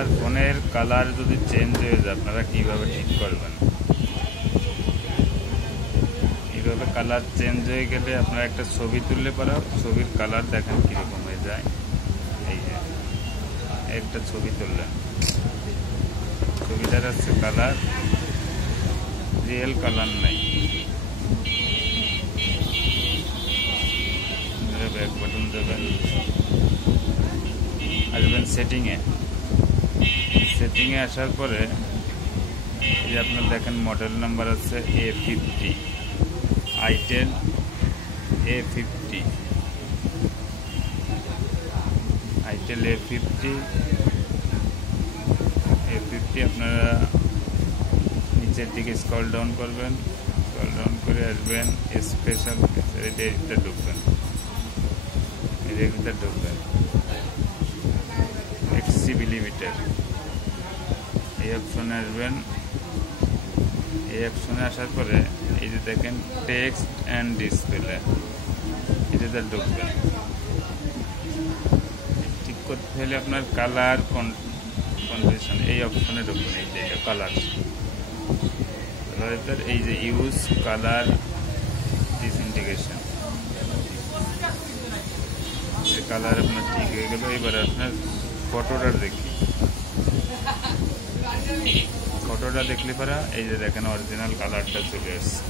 আপনার ফোনের কালার যদি চেঞ্জ হয়ে যায় আপনারা কীভাবে ঠিক করবেন? এইভাবে কালার চেঞ্জ হয়ে গেলে আপনারা একটা ছবি তুললে পরে ছবির কালার দেখেন কীরকম হয়ে যায়। এই যে একটা ছবি তুললেন, ছবিটার হচ্ছে কালার, রিয়েল কালার নাই। ব্যাক বাটন দেবেন, আসবেন সেটিংয়ে। সেটিংয়ে আসার পরে এই যে আপনার দেখেন মডেল নাম্বার আছে A50, itel A50, itel A50 আপনারা নিচের দিকে স্ক্রল ডাউন করবেন, স্ক্রল ডাউন করে আসবেন স্পেশাল, এটা ঢুকবেন, এর ভিতরে ঢুকবেন XCB লিমিটেড, এই অপশনে আসবেন। এই অপশনে আসার পরে এই যে দেখেন টেক্সট অ্যান্ড ডিসপ্লে, এটাতে ঢুকবেন। ঠিক করতে হলে আপনার কালার কন্ডিশন এই অপশনে ঢুকবেন। এই যে কালার, এই যে ইউজ কালার ডিসইন্টিগ্রেশন, কালার আপনার ঠিক হয়ে গেল। এবার আপনার ফটোটা দেখি, ফটোটা দেখলে পরে এই যে দেখেন অরিজিনাল কালারটা চলে আসছে।